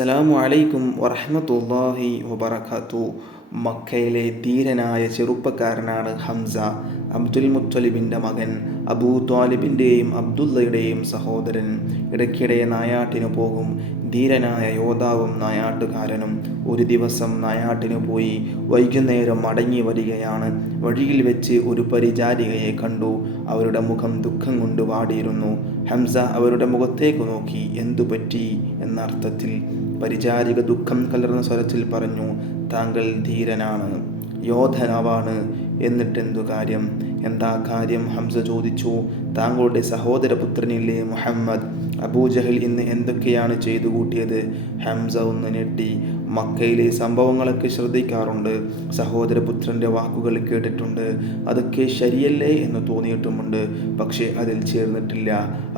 അസ്സലാമു അലൈക്കും വറഹ്മത്തുള്ളാഹി വബറകാതുഹു. മക്കയിലെ ധീരനായ ചെറുപ്പക്കാരനാണ് ഹംസ. അബ്ദുൽ മുത്തലിബിൻ്റെ മകൻ, അബൂ ത്വാലിബിൻ്റെയും അബ്ദുള്ളയുടെയും സഹോദരൻ. ഇടയ്ക്കിടെ നായാട്ടിനു പോകും. ധീരനായ യോദ്ധാവും നായാട്ടുകാരനും. ഒരു ദിവസം നായാട്ടിനു പോയി വൈകുന്നേരം മടങ്ങി വരികയാണ്. വഴിയിൽ വെച്ച് ഒരു പരിചാരികയെ കണ്ടു. അവരുടെ മുഖം ദുഃഖം കൊണ്ട് വാടിയിരുന്നു. ഹംസ അവരുടെ മുഖത്തേക്ക് നോക്കി. എന്തു പറ്റി എന്നർത്ഥത്തിൽ. പരിചാരിക ദുഃഖം കലർന്ന സ്വരത്തിൽ പറഞ്ഞു, താങ്കൾ ധീരനാണ്, യോദ്ധനാവാണ്, എന്നിട്ടെന്തു കാര്യം? എന്താ കാര്യം? ഹംസ ചോദിച്ചു. താങ്കളുടെ സഹോദരപുത്രനില്ലേ മുഹമ്മദ്, അബൂജഹൽ ഇന്ന് എന്തൊക്കെയാണ് ചെയ്തു കൂട്ടിയത്? ഹംസ ഒന്ന് ഞെട്ടി. മക്കയിലെ സംഭവങ്ങളൊക്കെ ശ്രദ്ധിക്കാറുണ്ട്, സഹോദരപുത്രൻ്റെ വാക്കുകൾ കേട്ടിട്ടുണ്ട്. അതൊക്കെ ശരിയല്ലേ എന്ന് തോന്നിയിട്ടുമുണ്ട്, പക്ഷേ അതിൽ ചേർന്നിട്ടില്ല.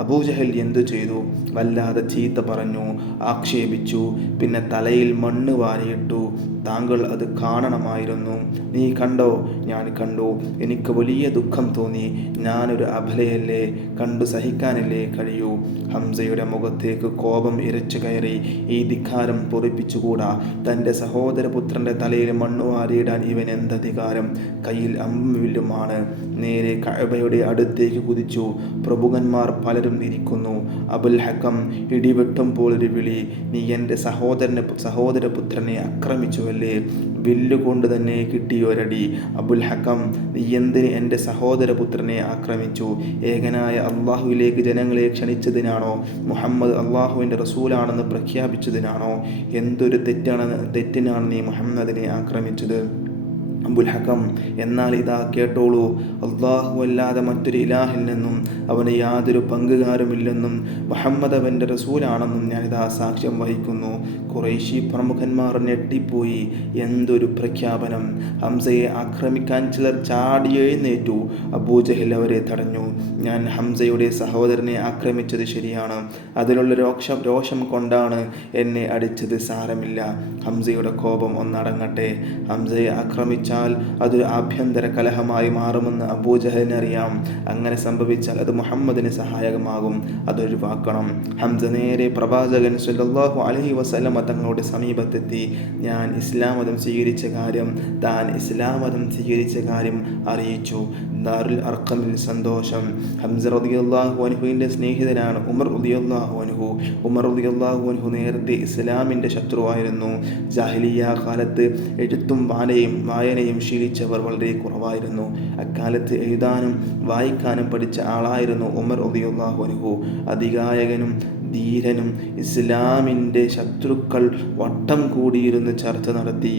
അബൂജഹൽ എന്തു ചെയ്തു? വല്ലാതെ ചീത്ത പറഞ്ഞു, ആക്ഷേപിച്ചു, പിന്നെ തലയിൽ മണ്ണ് വാരിയിട്ടു. താങ്കൾ അത് കാണണമായിരുന്നു. നീ കണ്ടോ? ഞാൻ കണ്ടു. എനിക്ക് വലിയ ദുഃഖം തോന്നി. ഞാനൊരു അബലയല്ലേ, കണ്ടു സഹിക്കാനല്ലേ കഴിയൂ. ഹംസയുടെ മുഖത്തേക്ക് കോപം ഇരച്ചു കയറി. ഈ ധിക്കാരം പൊറിപ്പിച്ചുകൂടാ. തൻ്റെ സഹോദരപുത്രൻ്റെ തലയിൽ മണ്ണു വാരിയിടാൻ ഇവൻ എന്തധികാരം? കയ്യിൽ അമ്പുവില്ലുമാണ്. നേരെ കഅബയുടെ അടുത്തേക്ക് കുതിച്ചു. പ്രഭുക്കന്മാർ പലരും ഇരിക്കുന്നു. അബുൽ ഹക്കം ഇടിവെട്ടുമ്പോൾ ഒരു വിളി, നീ എൻ്റെ സഹോദരപുത്രനെ ആക്രമിച്ചുവല്ലേ? വില്ലുകൊണ്ട് തന്നെ കിട്ടിയൊരടി. അബുൽ ഹക്കം, നീ എന്തിന് എൻ്റെ സഹോദരപുത്രനെ ആക്രമിച്ചു? ഏകനായ അള്ളാഹുവിലേക്ക് ജനങ്ങളെ ക്ഷണിച്ചതിനാണോ? മുഹമ്മദ് അള്ളാഹുവിൻ്റെ റസൂലാണെന്ന് പ്രഖ്യാപിച്ചതിനാണോ? എന്തൊരു തെറ്റിനാണ് നീ മുഹമ്മദിനെ ആക്രമിച്ചത്? അബുൽ ഹക്കം, എന്നാൽ ഇതാ കേട്ടോളൂ, അള്ളാഹു അല്ലാതെ മറ്റൊരു ഇലാഹിൽ നിന്നും അവന് യാതൊരു പങ്കുകാരുമില്ലെന്നും മുഹമ്മദ് അവൻ്റെ റസൂലാണെന്നും ഞാനിതാ സാക്ഷ്യം വഹിക്കുന്നു. ഖുറൈശി പ്രമുഖന്മാർ ഞെട്ടിപ്പോയി. എന്തൊരു പ്രഖ്യാപനം! ഹംസയെ ആക്രമിക്കാൻ ചിലർ ചാടി എഴുന്നേറ്റു. അബൂജഹൽ അവരെ തടഞ്ഞു. ഞാൻ ഹംസയുടെ സഹോദരനെ ആക്രമിച്ചത് ശരിയാണ്. അതിലുള്ള രോഷം കൊണ്ടാണ് എന്നെ അടിച്ചത്. സാരമില്ല, ഹംസയുടെ കോപം ഒന്നടങ്ങട്ടെ. ഹംസയെ ആക്രമിhulഅതൊരു ആഭ്യന്തര കലഹമായി മാറുമെന്ന് അബൂജഹലിനറിയാം. അങ്ങനെ സംഭവിച്ചാൽ അത് മുഹമ്മദിന് സഹായകമാകും. അതൊഴിവാക്കണം. ഹംസ നേരെ പ്രവാചകൻ സ്വല്ലല്ലാഹു അലൈഹി വസല്ലമ തങ്ങളുടെ സമീപത്തെത്തി. താൻ ഇസ്ലാം മതം സ്വീകരിച്ച കാര്യം അറിയിച്ചു. ദാറുൽ അർഖമിൽ സന്തോഷം. ഹംസ റളിയല്ലാഹു അൻഹുവിൻ്റെ സ്നേഹിതനാണ് ഉമർ റളിയല്ലാഹു അൻഹു. ഉമർ റളിയല്ലാഹു അൻഹു നേരത്തെ ഇസ്ലാമിൻ്റെ ശത്രുവായിരുന്നു. ജാഹിലിയ്യ കാലത്ത് എഴുത്തും വായനയും ശീലിച്ചവർ വളരെ കുറവായിരുന്നു. അക്കാലത്ത് എഴുതാനും വായിക്കാനും പഠിച്ച ആളായിരുന്നു ഉമർ റളിയല്ലാഹു അൻഹു. അതികായകനും ധീരനും. ഇസ്ലാമിൻ്റെ ശത്രുക്കൾ വട്ടം കൂടിയിരുന്ന് ചർച്ച നടത്തി.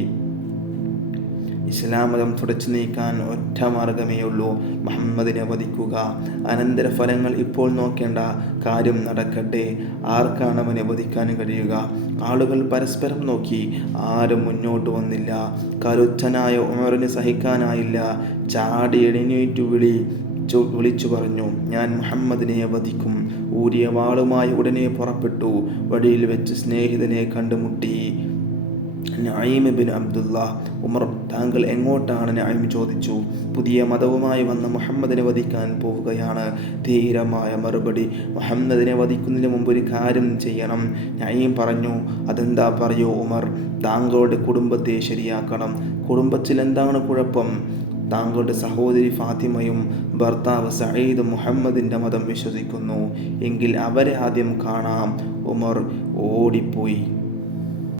ഇസ്ലാം മതം തുടച്ചു നീക്കാൻ ഒറ്റ മാർഗമേയുള്ളൂ, മുഹമ്മദിനെ വധിക്കുക. അനന്തരഫലങ്ങൾ ഇപ്പോൾ നോക്കേണ്ട, കാര്യം നടക്കട്ടെ. ആർക്കാണ് അവനെ വധിക്കാൻ കഴിയുക? ആളുകൾ പരസ്പരം നോക്കി. ആരും മുന്നോട്ട് വന്നില്ല. കരുത്തനായ ഉമറിന് സഹിക്കാനായില്ല. ചാടി എഴുന്നേറ്റു വിളിച്ചു പറഞ്ഞു, ഞാൻ മുഹമ്മദിനെ വധിക്കും. ഊരിയ വാളുമായി ഉടനെ പുറപ്പെട്ടു. വഴിയിൽ വെച്ച് സ്നേഹിതനെ കണ്ടുമുട്ടി. നഈം ബിൻ അബ്ദുള്ള. ഉമർ, താങ്കൾ എങ്ങോട്ടാണ്? നഈം ചോദിച്ചു. പുതിയ മതവുമായി വന്ന മുഹമ്മദിനെ വധിക്കാൻ പോവുകയാണ്. ധീരമായ മറുപടി. മുഹമ്മദിനെ വധിക്കുന്നതിന് മുമ്പ് ഒരു കാര്യം ചെയ്യണം. നഈം പറഞ്ഞു. അതെന്താ പറയൂ ഉമർ. താങ്കളുടെ കുടുംബത്തെ ശരിയാക്കണം. കുടുംബത്തിൽ എന്താണ് കുഴപ്പം? താങ്കളുടെ സഹോദരി ഫാത്തിമയും ഭർത്താവ് സഈദും മുഹമ്മദിൻ്റെ മതം വിശ്വസിക്കുന്നു. എങ്കിൽ അവരെ ആദ്യം കാണാം. ഉമർ ഓടിപ്പോയി.